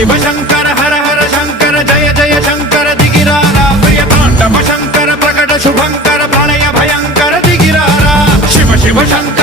शिव शंकर हर हर शंकर जय जय शंकर दिगिरारा प्रिय तांडव शंकर प्रकट शुभंकर प्रलय भयंकर दिगिरारा शिव शिव शंकर